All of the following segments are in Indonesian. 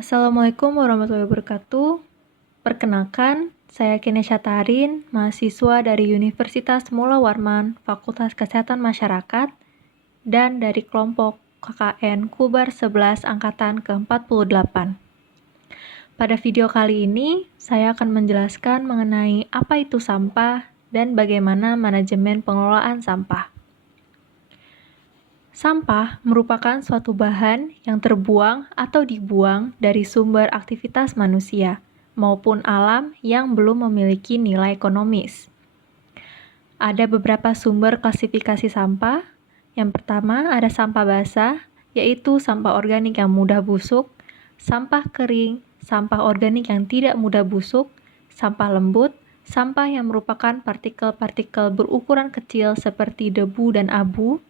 Assalamualaikum warahmatullahi wabarakatuh. Perkenalkan, saya Kinesha Tarin, mahasiswa dari Universitas Mula Warman, Fakultas Kesehatan Masyarakat, dan dari kelompok KKN Kubar 11 Angkatan ke-48. Pada video kali ini, saya akan menjelaskan mengenai apa itu sampah dan bagaimana manajemen pengelolaan sampah. Sampah merupakan suatu bahan yang terbuang atau dibuang dari sumber aktivitas manusia maupun alam yang belum memiliki nilai ekonomis. Ada beberapa sumber klasifikasi sampah. Yang pertama ada sampah basah, yaitu sampah organik yang mudah busuk, sampah kering, sampah organik yang tidak mudah busuk, sampah lembut, sampah yang merupakan partikel-partikel berukuran kecil seperti debu dan abu,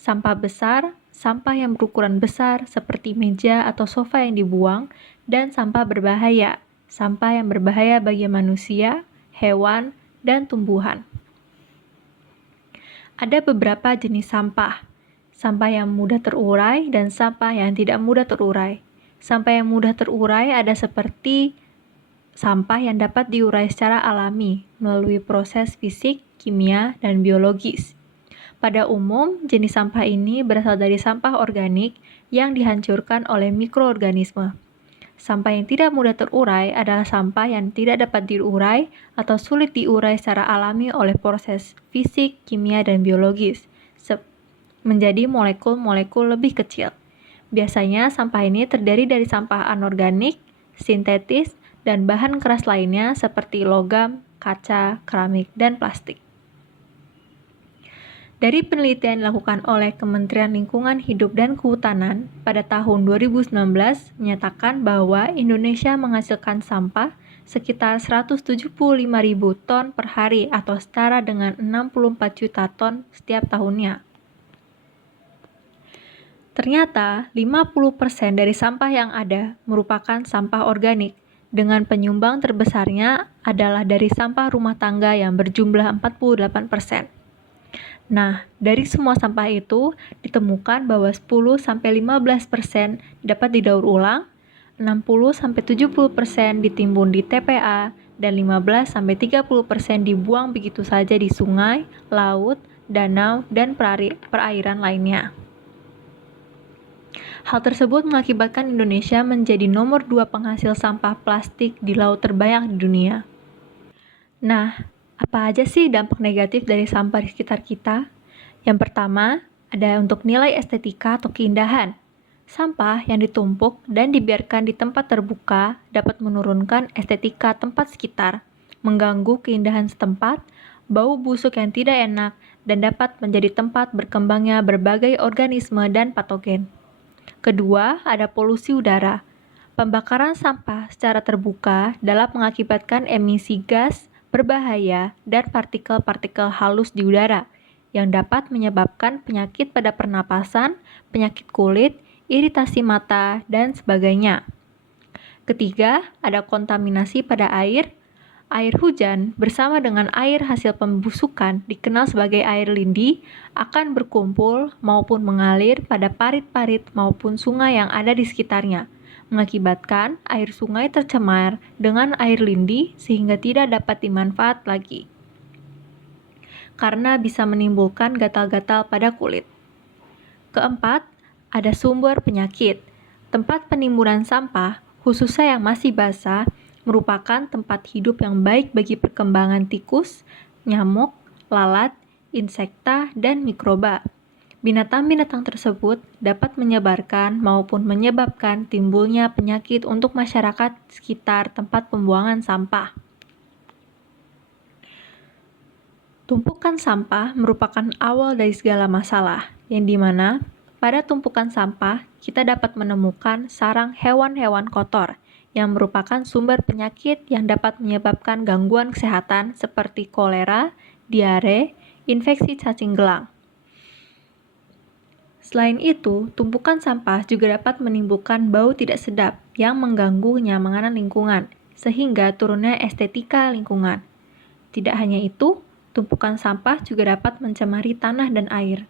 sampah besar, sampah yang berukuran besar seperti meja atau sofa yang dibuang, dan sampah berbahaya, sampah yang berbahaya bagi manusia, hewan, dan tumbuhan. Ada beberapa jenis sampah. Sampah yang mudah terurai dan sampah yang tidak mudah terurai. Sampah yang mudah terurai ada seperti sampah yang dapat diurai secara alami melalui proses fisik, kimia, dan biologis. Pada umum, jenis sampah ini berasal dari sampah organik yang dihancurkan oleh mikroorganisme. Sampah yang tidak mudah terurai adalah sampah yang tidak dapat diurai atau sulit diurai secara alami oleh proses fisik, kimia, dan biologis, menjadi molekul-molekul lebih kecil. Biasanya sampah ini terdiri dari sampah anorganik, sintetis, dan bahan keras lainnya seperti logam, kaca, keramik, dan plastik. Dari penelitian dilakukan oleh Kementerian Lingkungan Hidup dan Kehutanan pada tahun 2019 menyatakan bahwa Indonesia menghasilkan sampah sekitar 175.000 ton per hari atau setara dengan 64 juta ton setiap tahunnya. Ternyata 50% dari sampah yang ada merupakan sampah organik, dengan penyumbang terbesarnya adalah dari sampah rumah tangga yang berjumlah 48%. Nah, dari semua sampah itu ditemukan bahwa 10-15% dapat didaur ulang, 60-70% ditimbun di TPA, dan 15-30% dibuang begitu saja di sungai, laut, danau, dan perairan lainnya. Hal tersebut mengakibatkan Indonesia menjadi nomor 2 penghasil sampah plastik di laut terbanyak di dunia. Nah, apa aja sih dampak negatif dari sampah di sekitar kita? Yang pertama, ada untuk nilai estetika atau keindahan. Sampah yang ditumpuk dan dibiarkan di tempat terbuka dapat menurunkan estetika tempat sekitar, mengganggu keindahan setempat, bau busuk yang tidak enak, dan dapat menjadi tempat berkembangnya berbagai organisme dan patogen. Kedua, ada polusi udara. Pembakaran sampah secara terbuka dapat mengakibatkan emisi gas berbahaya dan partikel-partikel halus di udara yang dapat menyebabkan penyakit pada pernapasan, penyakit kulit, iritasi mata, dan sebagainya. Ketiga, ada kontaminasi pada air. Air hujan bersama dengan air hasil pembusukan dikenal sebagai air lindi akan berkumpul maupun mengalir pada parit-parit maupun sungai yang ada di sekitarnya, mengakibatkan air sungai tercemar dengan air lindi sehingga tidak dapat dimanfaat lagi, karena bisa menimbulkan gatal-gatal pada kulit. Keempat, ada sumber penyakit. Tempat penimbunan sampah, khususnya yang masih basah, merupakan tempat hidup yang baik bagi perkembangan tikus, nyamuk, lalat, insekta, dan mikroba. Binatang-binatang tersebut dapat menyebarkan maupun menyebabkan timbulnya penyakit untuk masyarakat sekitar tempat pembuangan sampah. Tumpukan sampah merupakan awal dari segala masalah, yang dimana pada tumpukan sampah kita dapat menemukan sarang hewan-hewan kotor yang merupakan sumber penyakit yang dapat menyebabkan gangguan kesehatan seperti kolera, diare, infeksi cacing gelang. Selain itu, tumpukan sampah juga dapat menimbulkan bau tidak sedap yang mengganggu kenyamanan lingkungan, sehingga turunnya estetika lingkungan. Tidak hanya itu, tumpukan sampah juga dapat mencemari tanah dan air.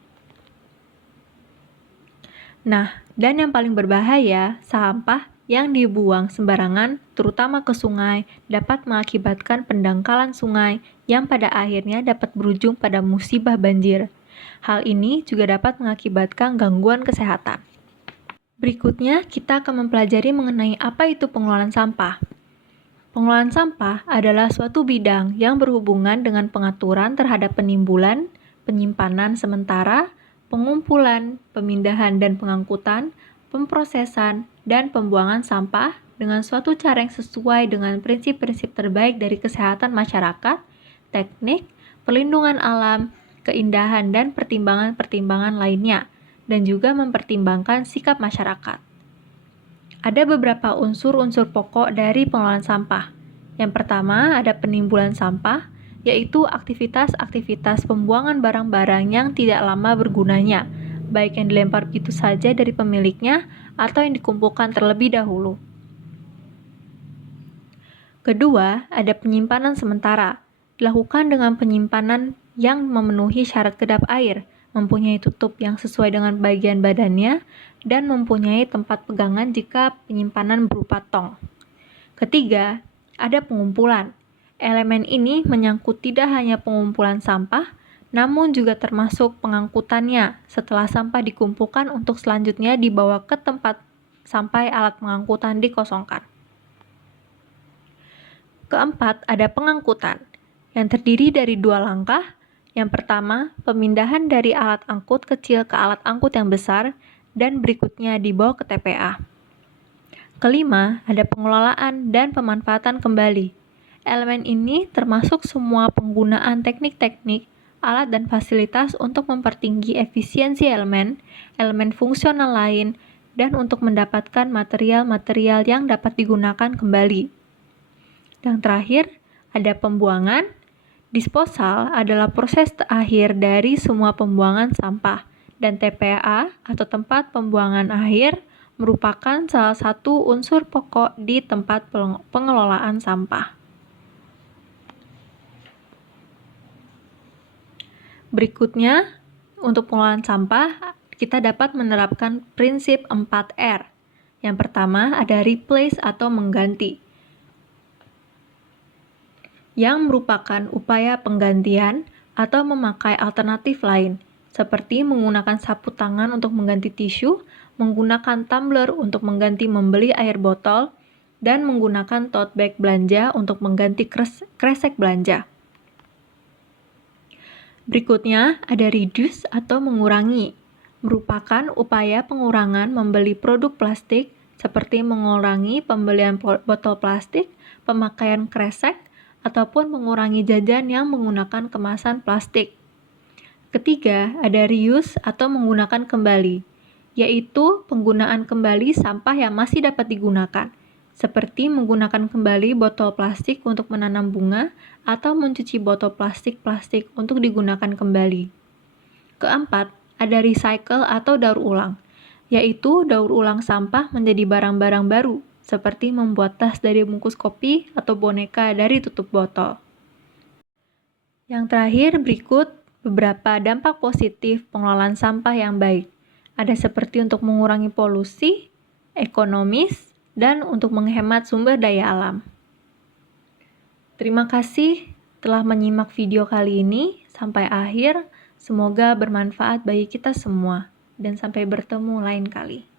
Nah, dan yang paling berbahaya, sampah yang dibuang sembarangan, terutama ke sungai, dapat mengakibatkan pendangkalan sungai yang pada akhirnya dapat berujung pada musibah banjir. Hal ini juga dapat mengakibatkan gangguan kesehatan. Berikutnya, kita akan mempelajari mengenai apa itu pengelolaan sampah. Pengelolaan sampah adalah suatu bidang yang berhubungan dengan pengaturan terhadap penimbulan, penyimpanan sementara, pengumpulan, pemindahan dan pengangkutan, pemprosesan, dan pembuangan sampah dengan suatu cara yang sesuai dengan prinsip-prinsip terbaik dari kesehatan masyarakat, teknik, perlindungan alam, keindahan, dan pertimbangan-pertimbangan lainnya, dan juga mempertimbangkan sikap masyarakat. Ada beberapa unsur-unsur pokok dari pengelolaan sampah. Yang pertama, ada penimbulan sampah, yaitu aktivitas-aktivitas pembuangan barang-barang yang tidak lama bergunanya, baik yang dilempar begitu saja dari pemiliknya atau yang dikumpulkan terlebih dahulu. Kedua, ada penyimpanan sementara. Dilakukan dengan penyimpanan yang memenuhi syarat kedap air, mempunyai tutup yang sesuai dengan bagian badannya, dan mempunyai tempat pegangan jika penyimpanan berupa tong. Ketiga, ada pengumpulan. Elemen ini menyangkut tidak hanya pengumpulan sampah, namun juga termasuk pengangkutannya setelah sampah dikumpulkan untuk selanjutnya dibawa ke tempat sampai alat pengangkutan dikosongkan. Keempat, ada pengangkutan, yang terdiri dari dua langkah. Yang pertama, pemindahan dari alat angkut kecil ke alat angkut yang besar, dan berikutnya dibawa ke TPA. Kelima, ada pengelolaan dan pemanfaatan kembali. Elemen ini termasuk semua penggunaan teknik-teknik, alat dan fasilitas untuk mempertinggi efisiensi elemen fungsional lain, dan untuk mendapatkan material-material yang dapat digunakan kembali. Yang terakhir, ada pembuangan. Disposal adalah proses terakhir dari semua pembuangan sampah, dan TPA atau tempat pembuangan akhir merupakan salah satu unsur pokok di tempat pengelolaan sampah. Berikutnya, untuk pengelolaan sampah, kita dapat menerapkan prinsip 4R. Yang pertama, ada replace atau mengganti, yang merupakan upaya penggantian atau memakai alternatif lain, seperti menggunakan sapu tangan untuk mengganti tisu, menggunakan tumbler untuk mengganti membeli air botol, dan menggunakan tote bag belanja untuk mengganti kresek belanja. Berikutnya, ada reduce atau mengurangi, merupakan upaya pengurangan membeli produk plastik, seperti mengurangi pembelian botol plastik, pemakaian kresek, ataupun mengurangi jajan yang menggunakan kemasan plastik. Ketiga, ada reuse atau menggunakan kembali, yaitu penggunaan kembali sampah yang masih dapat digunakan, seperti menggunakan kembali botol plastik untuk menanam bunga atau mencuci botol plastik untuk digunakan kembali. Keempat, ada recycle atau daur ulang, yaitu daur ulang sampah menjadi barang-barang baru, seperti membuat tas dari bungkus kopi atau boneka dari tutup botol. Yang terakhir, berikut beberapa dampak positif pengelolaan sampah yang baik. Ada seperti untuk mengurangi polusi, ekonomis, dan untuk menghemat sumber daya alam. Terima kasih telah menyimak video kali ini sampai akhir. Semoga bermanfaat bagi kita semua, dan sampai bertemu lain kali.